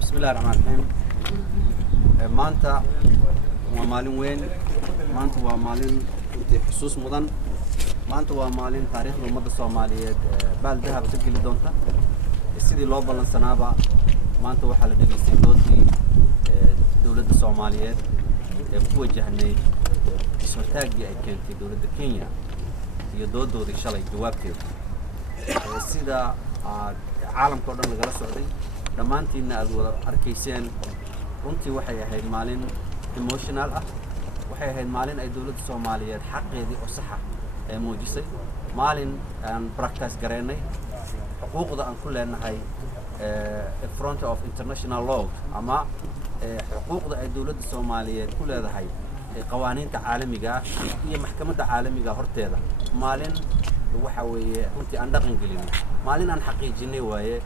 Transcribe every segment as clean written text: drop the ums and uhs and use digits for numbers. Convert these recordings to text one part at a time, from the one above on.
بسم الله الرحمن الرحيم. maanta waa maalin weyn, maanta waa maalin xusuus mudan, maanta waa maalin taariikhda ummadda Soomaaliyeed baal dahab ka geli doonta. sidii loo balansanaaba maanta waxaa la dhageystay doodii dawladda Soomaaliyeed ee ku wajahneyd iswartaagii ay keentay dawladda Kenya iyo doodoodii shalay jawaabteeda. sida caalamka oo dhan lagala socday dhammaantiinna aad wada arkayseen runtii waxay ahayd maalin emotional ah, waxay ahayd maalin ay dawladda Soomaaliyeed xaqeedii oo sax ah ee muujisay, maalin aan practice gareynay xuquuqda aan ku leenahay in front of international law ama xuquuqda ay dawladda Soomaaliyeed ku leedahay qawaaniinta caalamiga ah iyo maxkamadda caalamiga horteeda. maalin waxa weeye runtii aan dhaqan gelinay, maalin aan xaqiijinay waaye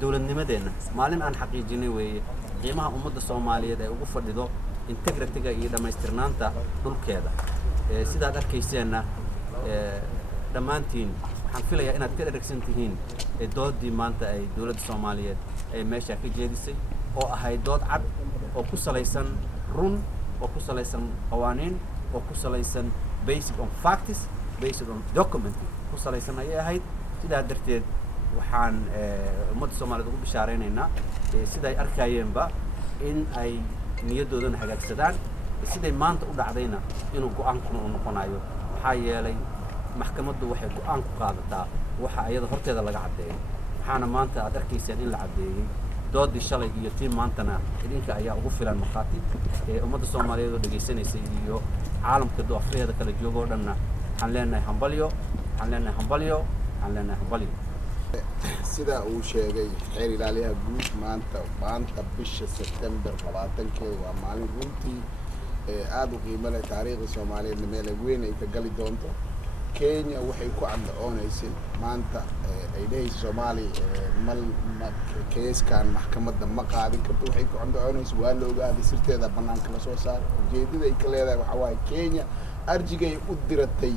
dawladnimadeena, maalin aan xaqiijinay weeye qiimaha ummadda Soomaaliyeed ay ugu fadhido integrity-ga iyo dhamaystirnaanta dhulkeeda. sidaad arkayseenna dhammaantiin waxaan filayaa inaad ka dheragsan tihiin doodii maanta ay dawladda Soomaaliyeed ay meesha ka jeedisay oo ahayd dood cad oo ku salaysan run, oo ku salaysan qawaaniin, oo ku salaysan based on facts, based on documenting ku salaysan ayay ahayd. sidaa darteed waxaan ummadda Soomaaliyeed ugu bishaareynayna siday arkayeenba in ay niyadoodana hagaagsadaan, siday maanta u dhacdayna inuu go'aankuna u noqonayo. maxaa yeelay maxkamaddu waxay go'aan ku qaadataa waxa ayada horteeda laga caddeeyo. waxaana maanta aad arkayseen in la caddeeyey doodii shalay iyo tii maantana idinka ayaa ugu filan markhaati. ummadda Soomaaliyeed oo dhegaysanaysay iyo caalamka doofreeda kala joogoo dhanna waxaan leenahay hambalyo, waxaan leenahay hambalyo, waxaan leenahay hambalyo. sida uu sheegay xeer ilaaliyaha guud maanta bisha September 20 waa maalin runtii aad u qiimo leh taariikhda Soomaaliyeed meel weyn ay ka gali doonto. Kenya waxay ku cadoonaysay maanta ay leeyahay Soomaaliya keeskan maxkamadda ma qaadin karto, waxay ku cadoonaysay waa la ogaaday sirteeda banaanka la soo saaray. ujeedada ay ka leedahay waxa waaye Kenya arjigay u diratay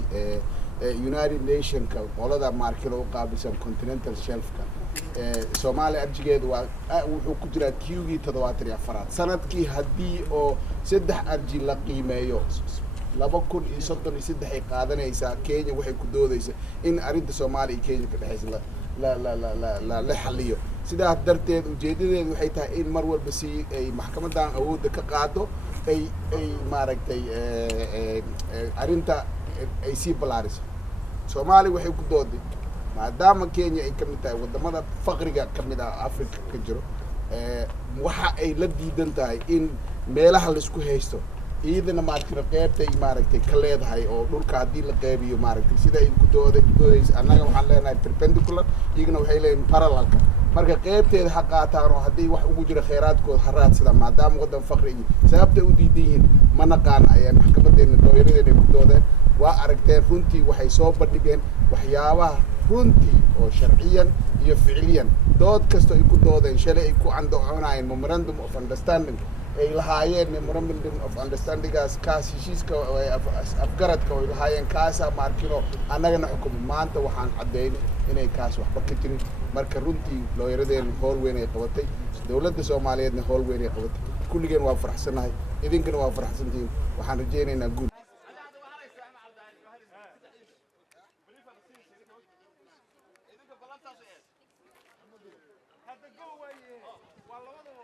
United Nations qolada markilo u qaabilsan continental shelf-ka Soomaaliya arjigeedu waa wuxuu ku jiraa Q-gii 74 sanadkii haddii oo 3 arji la qiimeeyo 2033 ay qaadanaysaa. Kenya waxay ku doodaysaa in arinta Soomaaliya iyo Kenya ka dhaxaysa la xalliyo. sidaas darteed ujeedadeedu waxay tahay in mar walba si ay maxkamadan awoodda ka qaado ay maaragtay arinta ay sii balaariso. Soomaaliya waxay ku dooday maadaama Kenya ay ka mid tahay wadamada faqriga ka mid ah Afrika ka jiro, waxa ay la diidan tahay in meelaha la isku haysto iyadana maaragtay qaybtay maaragtay ka leedahay oo dhulka haddii la qaybiyo maaragtay sida ay ku doodayso annaga waxaan leenahay perpendicular, iyagana waxay leeyihiin parallelka. marka qaybteeda ha qaataan oo haddii wax ugu jira kheyraadkooda ha raadsada maadaama waddan faqri iyo sababtay u diidan yihiin ma naqaan. ayaa maxkamadeena dooyaradeena ay ku doodeen, waa aragteen runtii waxay soo bandhigeen waxyaabaha runtii oo sharciyan iyo ficiliyan dood kasta ay ku doodeen. shalay ay ku candoonayeen memorandum of understanding ay lahaayeen memorandum of understandingaas kaas heshiiska afgaradka ay lahaayeen kaasaa maarkino annagana xukumo. maanta waxaan caddeynay inay kaas waxba ka jirin. marka runtii looyaradeena howl weyn ay qabatay, dawladda Soomaaliyeedna howl weyn ay qabatay. kulligeen waa faraxsanahay, idinkana waa faraxsantihiin. waxaan rajaynaynaa guul. هذا قوة والله